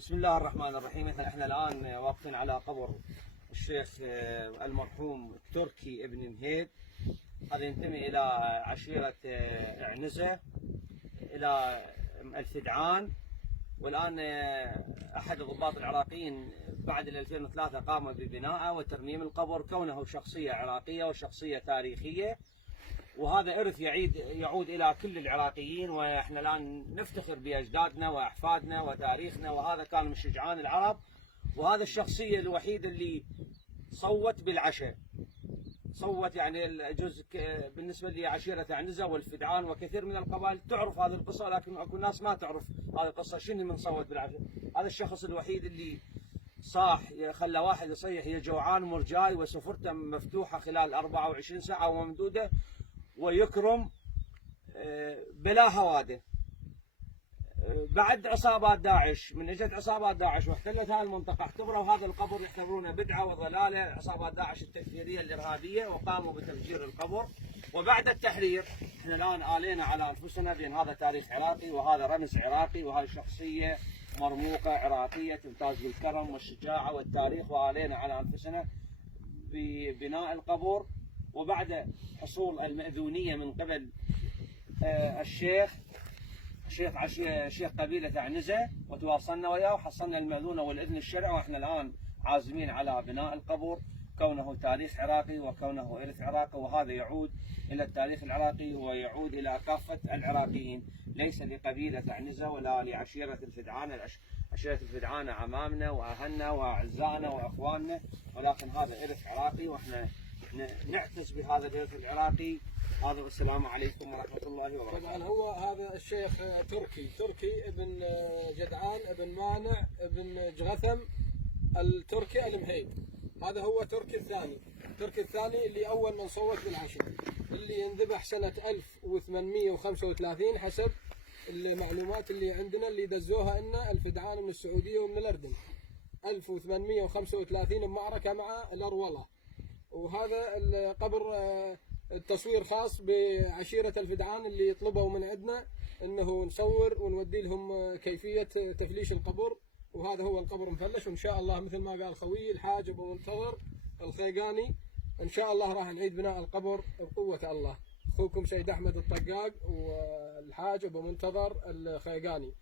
بسم الله الرحمن الرحيم. احنا الان واقفين على قبر الشيخ المرحوم التركي ابن مهيد. هذا ينتمي الى عشيرة عنزة الى الفدعان. والان احد الضباط العراقيين بعد 2003 قام ببنائه وترميم القبر كونه شخصية عراقية وشخصية تاريخية، وهذا إرث يعود إلى كل العراقيين، وإحنا الآن نفتخر بأجدادنا وأحفادنا وتاريخنا. وهذا كان من شجعان العرب، وهذا الشخصية الوحيد اللي صوت بالعشاء، صوت يعني الجزء بالنسبة لعشيرة عنزة والفدعان وكثير من القبائل تعرف هذه القصة، لكن اكو ناس ما تعرف هذه القصة. شنو من صوت بالعشاء؟ هذا الشخص الوحيد اللي صاح خلى واحد يصيح يا جوعان مرجاي، وسفرته مفتوحة خلال 24 ساعة وممدودة، ويكرم بلا هواده. بعد عصابات داعش، من اجت عصابات داعش واحتلت هذه المنطقه، اعتبروا هذا القبر يعتبرونه بدعه وضلاله، عصابات داعش التكفيريه الارهابيه، وقاموا بتفجير القبر. وبعد التحرير احنا الان الينا على انفسنا بان هذا تاريخ عراقي وهذا رمز عراقي وهذه شخصيه مرموقه عراقيه تمتاز بالكرم والشجاعه والتاريخ، والينا على انفسنا ببناء القبر. وبعد حصول المأذونية من قبل الشيخ قبيلة عنزة، وتواصلنا وياه وحصلنا المأذونة والإذن الشرعي، واحنا الآن عازمين على بناء القبر كونه تاريخ عراقي وكونه إرث عراقي، وهذا يعود إلى التاريخ العراقي ويعود إلى كافة العراقيين، ليس لقبيلة عنزة ولا لعشيرة الفدعان. عشيرة الفدعان أمامنا وأهلنا وأعزائنا وأخواننا، ولكن هذا إرث عراقي واحنا نعتز بهذا الإرث العراقي. هذا والسلام عليكم ورحمة الله وبركاته. طبعا هو هذا الشيخ تركي ابن جدعان ابن مانع ابن جغثم التركي المهيد. هذا هو تركي الثاني اللي أول من صوت بالعشاء، اللي انذبح سنة 1835 حسب المعلومات اللي عندنا اللي دزوها لنا الفدعان من السعودية ومن الأردن. 1835 بمعركة مع الأرولة. وهذا القبر التصوير خاص بعشيرة الفدعان اللي يطلبوا من عندنا انه نصور ونودي لهم كيفية تفليش القبر. وهذا هو القبر مفلش، وان شاء الله مثل ما قال خوي الحاج ابو منتظر الخيقاني ان شاء الله راح نعيد بناء القبر بقوة الله. اخوكم سيد احمد الطقاق والحاج ابو منتظر الخيقاني.